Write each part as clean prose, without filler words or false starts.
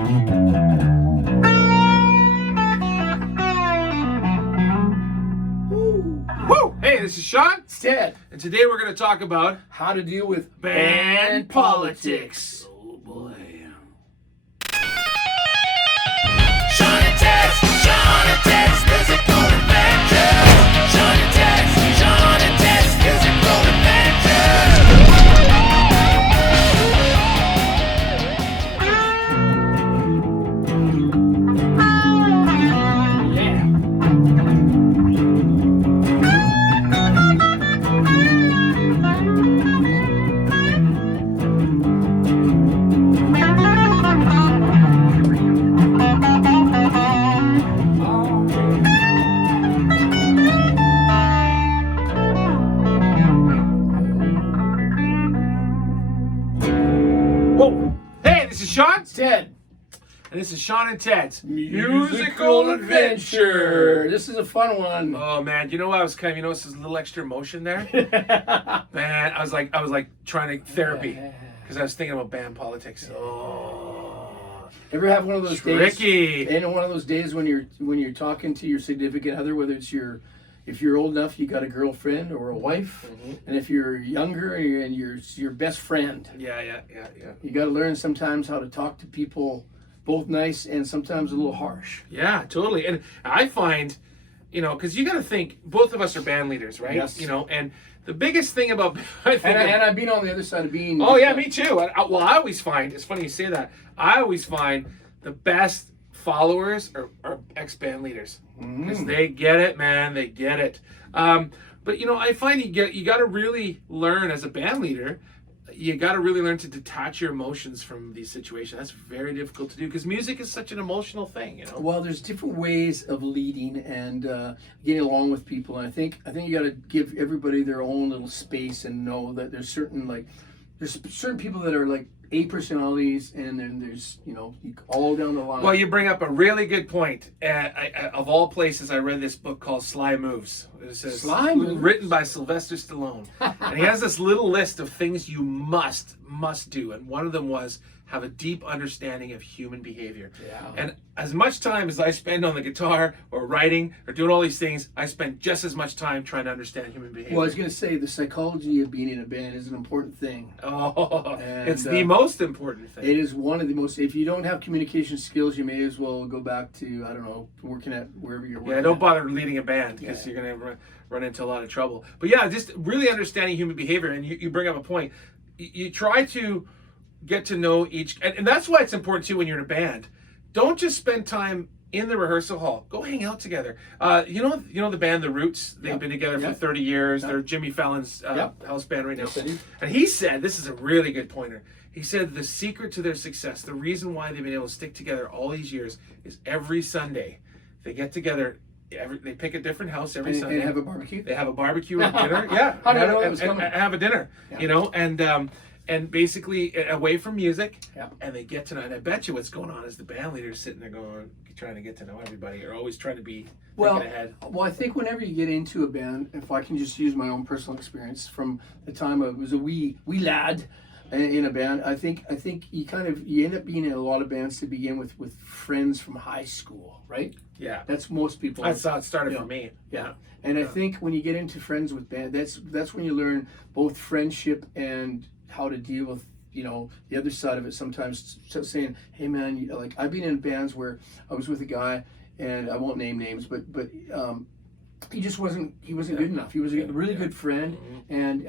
Woo! Hey, this is Shawn. It's Ted. And today we're going to talk about How to deal with band politics. Oh boy. Shawn and Ted's musical adventures. Shawn and Ted's musical Whoa! Hey, this is Shawn. It's Ted. And this is Shawn and Ted's Musical adventure. This is a fun one. Oh man, you know what? I was kind of, this is a little extra emotion there. Man, I was like trying to therapy because I was thinking about band politics. Oh, Ever have one of those tricky. days? And one of those days when you're talking to your significant other, whether it's if you're old enough, you got a girlfriend or a wife, and if you're younger and you're your best friend. Yeah. You got to learn sometimes how to talk to people, both nice and sometimes a little harsh. Yeah, totally. And I find, because you got to think, both of us are band leaders, right? Yes. And the biggest thing about, I think, And I've been on the other side of being. oh yeah, me too. I always find, it's funny you say that, I always find the best followers are ex-band leaders because they get it, man. They get it. But I find you got to really learn as a band leader. You got to really learn to detach your emotions from these situations. That's very difficult to do because music is such an emotional thing. Well, there's different ways of leading and getting along with people, and I think you got to give everybody their own little space and know that there's certain people that are like A personalities, and then there's all down the line. Well, you bring up a really good point. Of all places, I read this book called Sly Moves. It's Sly Moves? Written by Sylvester Stallone. And he has this little list of things you must do. And one of them was have a deep understanding of human behavior. Yeah. And as much time as I spend on the guitar or writing or doing all these things, I spend just as much time trying to understand human behavior. Well, I was going to say the psychology of being in a band is an important thing. Oh, And, it's the most important thing. It is one of the most. If you don't have communication skills, you may as well go back to, I don't know, working at wherever you're working. Yeah, don't at. bother leading a band because you're going to run into a lot of trouble. But yeah, just really understanding human behavior. And you bring up a point. You try to get to know each, and that's why it's important too when you're in a band. Don't just spend time in the rehearsal hall. Go hang out together. You know the band The Roots. They've been together for 30 years. They're Jimmy Fallon's house band right now. And he said, this is a really good pointer. He said the secret to their success, the reason why they've been able to stick together all these years, is every Sunday they get together. They pick a different house every Sunday. And have a barbecue. They have a barbecue or dinner. Yeah, How did I know that was coming? have a dinner. And basically away from music, and they get to know. And I bet you what's going on is the band leader's sitting there trying to get to know everybody, or always trying to be thinking ahead. Well, I think whenever you get into a band, if I can just use my own personal experience from the time I was a wee lad in a band, I think you end up being in a lot of bands to begin with friends from high school, right? Yeah, that's most people. That's how it started for me. Yeah. And I think when you get into friends with band, that's when you learn both friendship and how to deal with the other side of it. Sometimes saying, hey man, like I've been in bands where I was with a guy, and I won't name names, but he just wasn't good enough. He was a really good friend, and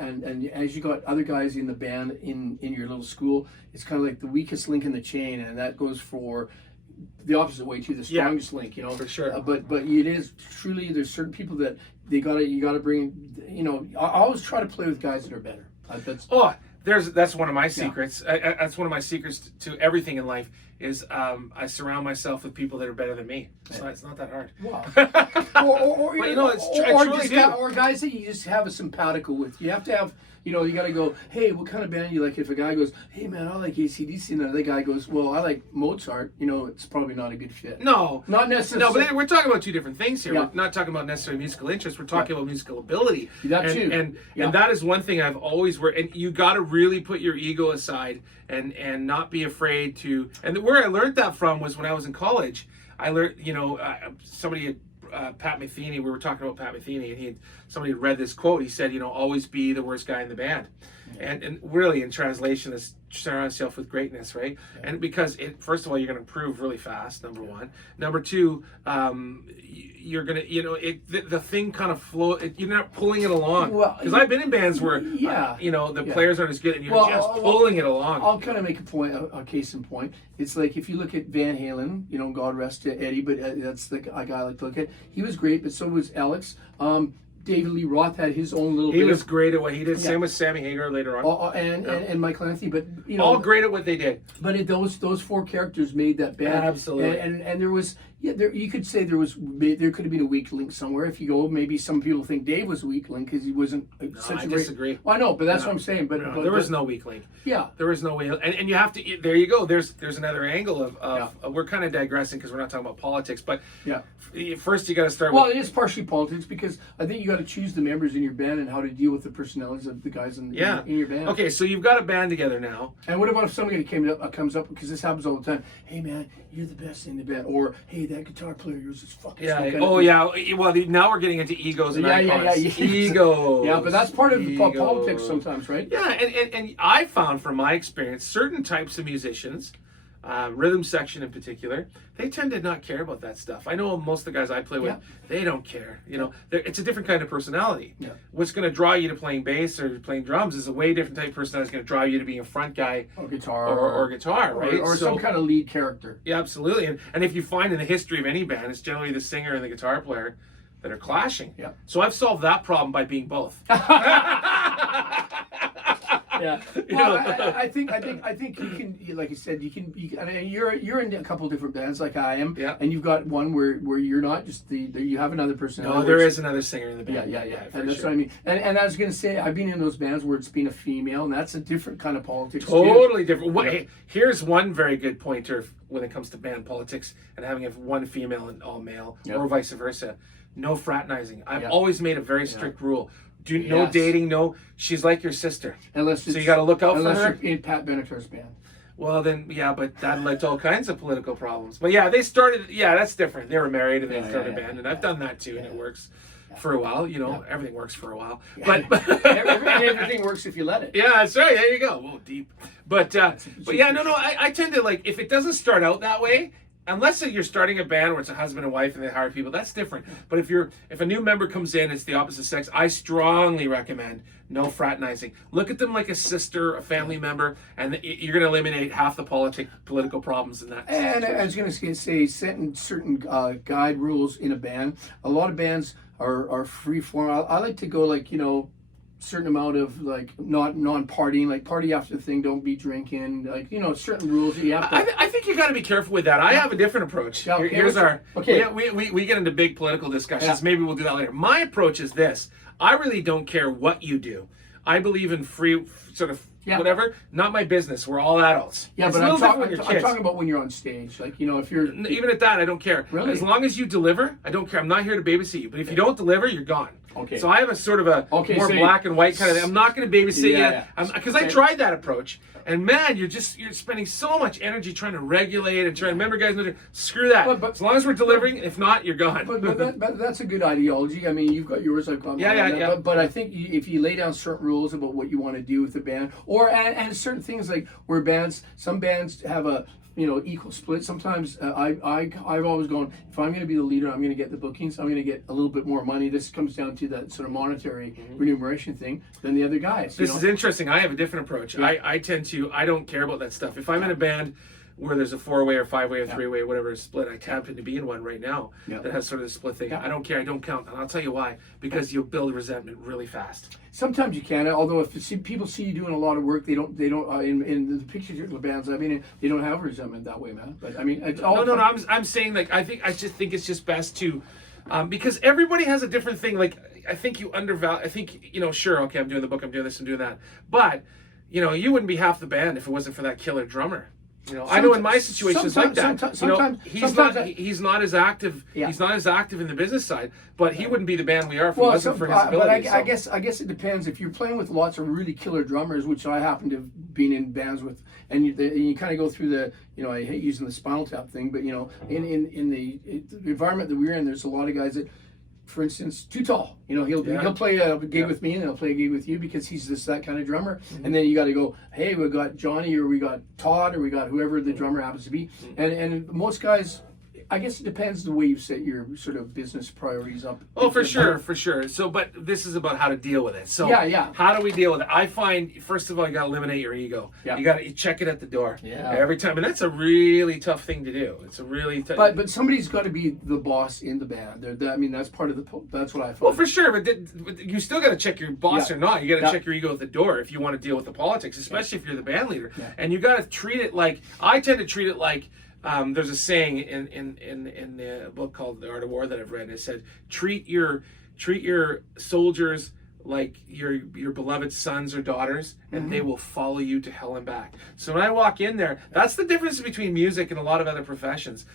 as you got other guys in the band in your little school, it's kind of like the weakest link in the chain, and that goes for the opposite way too, the strongest link, for sure. But it is truly, there's certain people that you gotta bring. I always try to play with guys that are better. That's one of my secrets. That's one of my secrets to everything in life is I surround myself with people that are better than me. It's not that hard. Wow. Or guys that you just have a simpatico with. You have to have, you got to go, hey, what kind of band do you like? If a guy goes, hey man, I like AC/DC, and the other guy goes, well, I like Mozart, it's probably not a good fit. No. Not necessarily. No, but we're talking about two different things here. Yeah. We're not talking about necessarily musical interest. We're talking about musical ability. That too. And that is one thing I've always and you got to really put your ego aside and not be afraid to. And where I learned that from was when I was in college. I learned, somebody had, Pat Metheny, we were talking about Pat Metheny, and somebody had read this quote. He said, always be the worst guy in the band. And really, in translation, is surround yourself with greatness, right? Yeah. And because first of all, you're going to improve really fast. Number one. Number two, you're going to, the thing kind of flow. You're not pulling it along. Because I've been in bands where, the players aren't as good, and you're just pulling it along. I'll kind of make a case in point. It's like if you look at Van Halen, God rest Eddie, but that's the guy I like to look at. He was great, but so was Alex. David Lee Roth had his own little. He was great at what he did. Yeah. Same with Sammy Hagar later on. And Michael Anthony, but all great at what they did. But those four characters made that band. Absolutely. And there was you could say there could have been a weak link somewhere. If you go, maybe some people think Dave was a weak link because he wasn't such a great. Disagree. Well, I know, but that's what I'm saying. But there was no weak link. Yeah. There was no way, and you have to. There you go. There's another angle of we're kind of digressing because we're not talking about politics, but first you got to start. Well, it is partially politics because I think you got to choose the members in your band and how to deal with the personalities of the guys in your band. Okay, so you've got a band together now. And what about if somebody comes up because this happens all the time? Hey man, you're the best in the band, or hey, that guitar player yours is fucking. Yeah. Well, now we're getting into egos and icons. Egos. Yeah, but that's part of the politics sometimes, right? Yeah, and I found from my experience, certain types of musicians, rhythm section in particular, they tend to not care about that stuff. I know most of the guys I play with, they don't care. It's a different kind of personality. Yeah. What's going to draw you to playing bass or playing drums is a way different type of personality that's going to draw you to being a front guy or guitar or guitar, right? Or some kind of lead character. Yeah, absolutely. And if you find in the history of any band, it's generally the singer and the guitar player that are clashing. Yeah. So I've solved that problem by being both. Yeah, well, I think you can, like you said, you can. And you're in a couple of different bands like I am. Yeah. And you've got one where you're not just you have another person. No, there is another singer in the band. Yeah. And that's what I mean. And I was gonna say I've been in those bands where it's been a female, and that's a different kind of politics. Totally different. Hey, here's one very good pointer when it comes to band politics and having one female and all male, or vice versa. No fraternizing. I've always made a very strict rule. No dating, no. She's like your sister. So you got to look out for her. Unless you're in Pat Benatar's band. Well, then, but that led to all kinds of political problems. But they started, that's different. They were married and they started a band. And I've done that too, and it works for a while. Everything works for a while. But everything works if you let it. Yeah, that's right. There you go. Whoa, deep. But I tend to, if it doesn't start out that way, unless you're starting a band where it's a husband and wife and they hire people, that's different. But if a new member comes in, it's the opposite sex, I strongly recommend no fraternizing. Look at them like a sister, a family member, and you're going to eliminate half the political problems in that. And I was going to say, setting certain guide rules in a band. A lot of bands are free form. I like to go certain amount of not non-partying, party after the thing, don't be drinking, certain rules that you have to. I think you got to be careful with that. I have a different approach. Here's our we get into big political discussions. Maybe we'll do that later. My approach is this: I really don't care what you do. I believe in free sort of whatever. Not my business. We're all adults. Yeah, it's but I'm talking about when you're on stage. If you're even at that, I don't care. Really? As long as you deliver, I don't care. I'm not here to babysit you. But if you don't deliver, you're gone. Okay. So I have a sort of a more black and white kind of thing. I'm not going to babysit you because I tried that approach. And man, you're spending so much energy trying to regulate and trying to remember guys. Screw that. But as long as we're delivering, if not, you're gone. But that's a good ideology. I mean, you've got yours. I've got mine. But I think if you lay down certain rules about what you want to do with the band, and certain things where some bands have a equal split. Sometimes I've always gone, if I'm going to be the leader, I'm going to get the bookings, I'm going to get a little bit more money. This comes down to that sort of monetary remuneration thing than the other guys. This is interesting. I have a different approach. Yeah. I don't care about that stuff. If I'm in a band where there's a 4-way or 5-way or 3-way, whatever split, I happen to be in one right now that has sort of the split thing. I don't care. I don't count. And I'll tell you why. Because you'll build resentment really fast. Sometimes you can, although if people see you doing a lot of work, they don't in the pictures of the bands, they don't have resentment that way, man. But I mean, it's all no. I'm saying I just think it's just best to, because everybody has a different thing. I think you undervalue. I think sure, okay, I'm doing the book, I'm doing this, I'm doing that, but you wouldn't be half the band if it wasn't for that killer drummer. You know, I know in my situation it's like that. He's not as active. Yeah. He's not as active in the business side, but he wouldn't be the band we are if it Well, wasn't for his ability. but I guess it depends. If you're playing with lots of really killer drummers, which I happen to have been in bands with, and you kind of go through the, you know, I hate using the Spinal Tap thing, but you know, in the environment that we're in, there's a lot of guys that, for instance, Too Tall. You know, he'll play a gig with me and he'll play a gig with you because he's just that kind of drummer. And then you got to go, hey, we got Johnny or we got Todd or we got whoever the drummer happens to be. And most guys, I guess it depends the way you set your sort of business priorities up. Oh, for sure. So, but this is about how to deal with it. So, Yeah. how do we deal with it? I find, first of all, you got to eliminate your ego. Yeah. You got to check it at the door. Yeah. Every time, and that's a really tough thing to do. It's a really tough. But somebody's got to be the boss in the band. I mean, that's part of that's what I find. Well, for sure, but you still got to check your boss Yeah. or not. You got to Yeah. check your ego at the door if you want to deal with the politics, especially if you're the band leader. Yeah. And you got to treat it like, I tend to treat it like, there's a saying in the book called The Art of War that I've read. And it said, treat your soldiers like your beloved sons or daughters, and they will follow you to hell and back. So when I walk in there, that's the difference between music and a lot of other professions.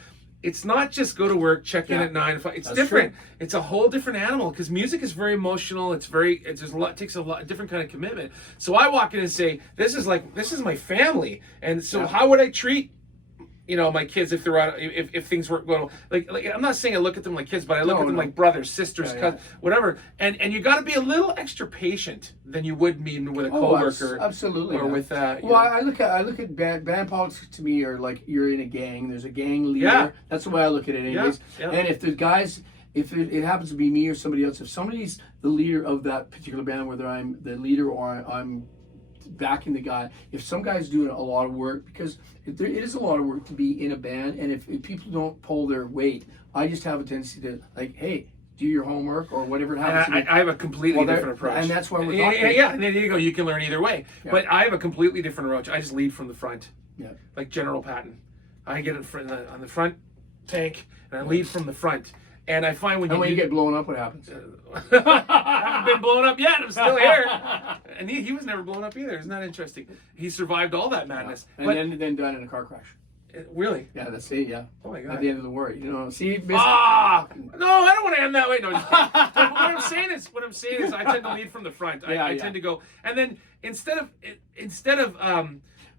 It's not just go to work, check in at 9 to 5. It's That's different. true. It's a whole different animal because music is very emotional. It takes a different kind of commitment. So I walk in and say, this is my family. And so how would I treat, you know, my kids if they're out, if things weren't going, like I'm not saying I look at them like kids, but I look at them like brothers, sisters, cousins, whatever. And you got to be a little extra patient than you would mean with a coworker. Absolutely. Or with well, know. I look at band politics. To me are like you're in a gang. There's a gang leader. Yeah. That's the way I look at it, anyways. Yeah. And if the guys, if it happens to be me or somebody else, if somebody's the leader of that particular band, whether I'm the leader or I'm backing the guy, if some guy's doing a lot of work, because it is a lot of work to be in a band, and if people don't pull their weight, I just have a tendency to like, hey, do your homework or whatever it happens to be. I have a completely different approach. And that's why we're talking. Yeah, and there you go. You can learn either way. Yeah. But I have a completely different approach. I just lead from the front. Yeah. Like General Patton. I get in front on the front tank, and I lead from the front. And I find when you get blown up, what happens? I haven't been blown up yet. I'm still here. And he was never blown up either. Isn't that interesting? He survived all that madness. And but, then died in a car crash. Really? Yeah, that's it. Yeah. Oh my God. At the end of the war, you know. See. No, I don't want to end that way. No, just kidding. But what I'm saying is, I tend to lead from the front. I tend to go, and then instead of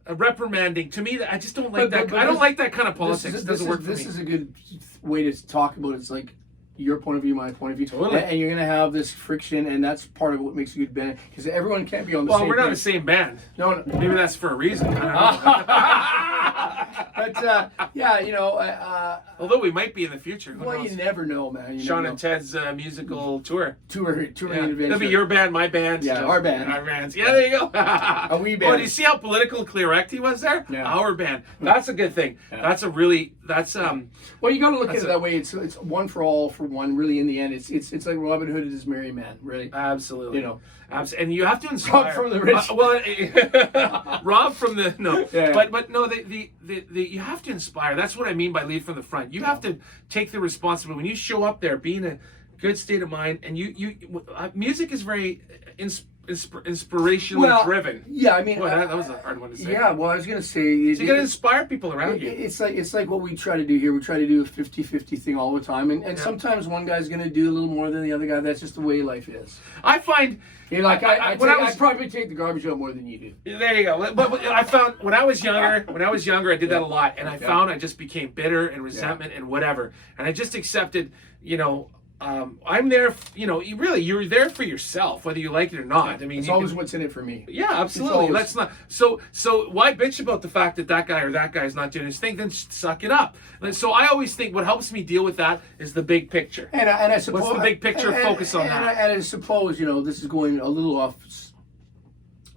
reprimanding, to me, I just don't like that. I don't like that kind of politics. It doesn't work for me. This is a good way to talk about it. It's like your point of view, my point of view. Totally. And you're going to have this friction, and that's part of what makes a good band, because everyone can't be on the same Well, we're not page. the same band. No. Maybe that's for a reason. I don't know. But, yeah, you know... Although we might be in the future. Who well, knows? you never know, man. You Shawn never and know. Ted's musical tour. Touring Yeah. adventure. That'll be your band, my band. Yeah, our band. Our bands. Yeah, there you go. A wee band. Oh, do you see how political and correct he was there? Yeah. Our band. That's a good thing. Yeah. Well, you got to look at it that way. It's one for all for one. Really, in the end, it's like Robin Hood and his merry men. Really, Absolutely. you know. And you have to inspire. Rob from the rich. Rob from the no. Yeah. But no, the you have to inspire. That's what I mean by lead from the front. You have to take the responsibility when you show up there, be in a good state of mind, and music is very inspirationally driven. Yeah, I mean, Boy, that was a hard one to say. Yeah, well, I was gonna say, So you got to inspire people around you. It's like what we try to do here. We try to do a 50-50 thing all the time, and sometimes one guy's gonna do a little more than the other guy. That's just the way life is. I find. You know, like I I probably take the garbage out more than you do. There you go. But I found when I was younger, I did that a lot, and I found I just became bitter and resentment and whatever, and I just accepted, you know. I'm there, you know, you're there for yourself, whether you like it or not. I mean, it's always what's in it for me. Yeah, absolutely. Let's not. So why bitch about the fact that guy or that guy is not doing his thing? Then suck it up. And so I always think what helps me deal with that is the big picture. And I suppose what's the big picture? Focus on that. And I suppose, you know, this is going a little off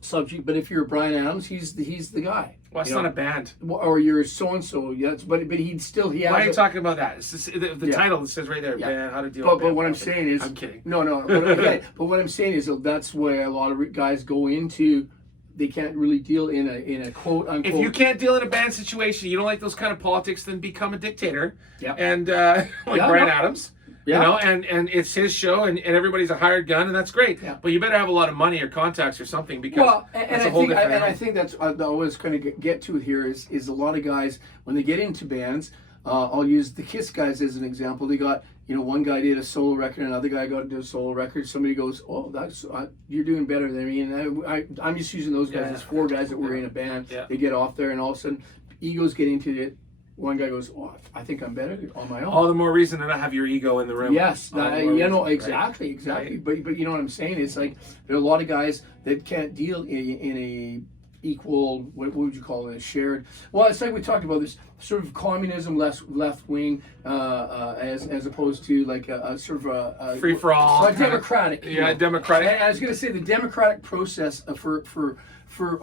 subject, but if you're Brian Adams, he's the guy. Well, it's not a band. Or you're so and so, yes, but he has. Why are you talking about that? It's just, the title says right there, band, how to deal with But band what I'm politics. saying is, I'm kidding. No, I get it. But what I'm saying is that's where a lot of guys go into. They can't really deal in a quote unquote. If you can't deal in a band situation, you don't like those kind of politics, then become a dictator. Yeah. And like Brian Adams. You know, and it's his show, and everybody's a hired gun, and that's great. Yeah. But you better have a lot of money or contacts or something, because that's a whole different and I animal. think that's I was going to get to here is a lot of guys when they get into bands. I'll use the Kiss guys as an example. They got, you know, one guy did a solo record, another guy got to do a solo record. Somebody goes, "Oh, that's you're doing better than me." And I'm just using those guys as 4 guys that were in a band. Yeah. They get off there, and all of a sudden, egos get into it. One guy goes, "Oh, I think I'm better on my own." All the more reason to not have your ego in the room. Yes, All the more you know, reason, exactly. Right. But you know what I'm saying? It's like there are a lot of guys that can't deal in a equal, what would you call it, a shared. Well, it's like we talked about this sort of communism, left wing, as opposed to like a sort of a Free for all. like democratic. you Yeah, know. democratic. And I was going to say the democratic process for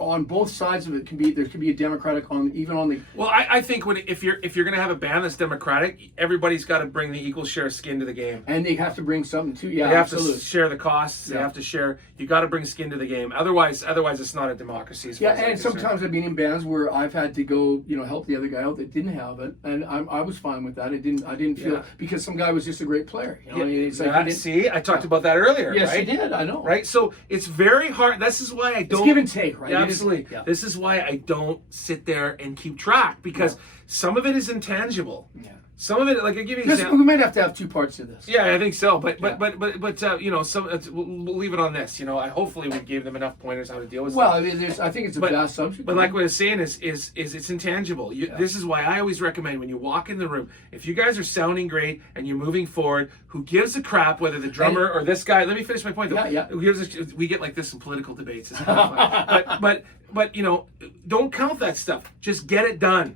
on both sides of it there can be a democratic on even on the. Well, I think if you're going to have a band that's democratic, everybody's got to bring the equal share of skin to the game. And they have to bring something too. Yeah, They have absolutely. to share the costs. They have to share. You got to bring skin to the game. Otherwise, it's not a democracy. as far Yeah, as I'm and concerned. sometimes I've been in bands where I've had to go, you know, help the other guy out that didn't have it, and I was fine with that. I didn't feel Yeah. because some guy was just a great player. You know? Yeah, I mean, it's like that- he didn't- see, I talked about that earlier. yes, right? he did. I know. Right, so it's very hard. This is why I don't. It's give and take, right? Yeah, It is- absolutely. yeah. This is why I don't sit there and keep track, because some of it is intangible. Yeah. Some of it, like I give you an This, example. we might have to have 2 parts to this. Yeah, I think so. But Yeah. you know, we'll leave it on this. You know, hopefully we gave them enough pointers how to deal with Well, stuff. I mean, I think it's a But- vast subject. But like what I was saying is it's intangible. This is why I always recommend when you walk in the room, if you guys are sounding great and you're moving forward, who gives a crap whether the drummer or this guy? Let me finish my point. Though. Yeah. Who gives we get like this in political debates. It's kind of fun. but you know, don't count that stuff. Just get it done.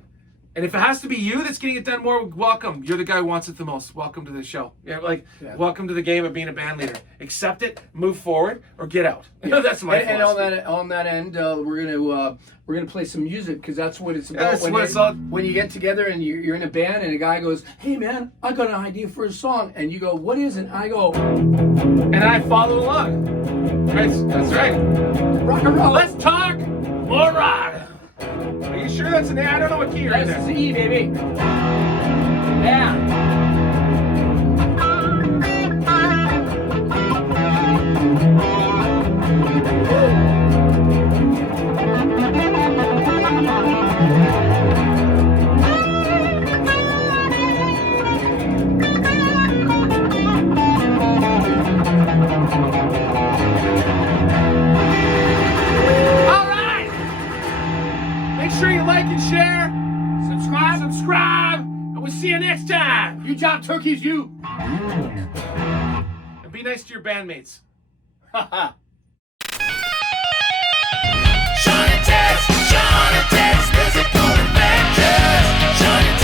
And if it has to be you that's getting it done more, welcome. You're the guy who wants it the most. Welcome to the show. Welcome to the game of being a band leader. Accept it, move forward, or get out. That's my and philosophy. on that end, we're gonna play some music because that's what it's about. That's what it's all- When you get together and you're in a band and a guy goes, "Hey man, I got an idea for a song," and you go, "What is it?" I go, And I follow along. Right, that's right. "Rock and roll." Let's talk more rock. Are you sure that's an A? I don't know what key you're in This is there. the E, baby. Yeah. All right. Make sure you like and share. Subscribe. And we'll see you next time. You job turkeys, you. And be nice to your bandmates. Ha Shawn and Ted's Musical Adventures. Shawn and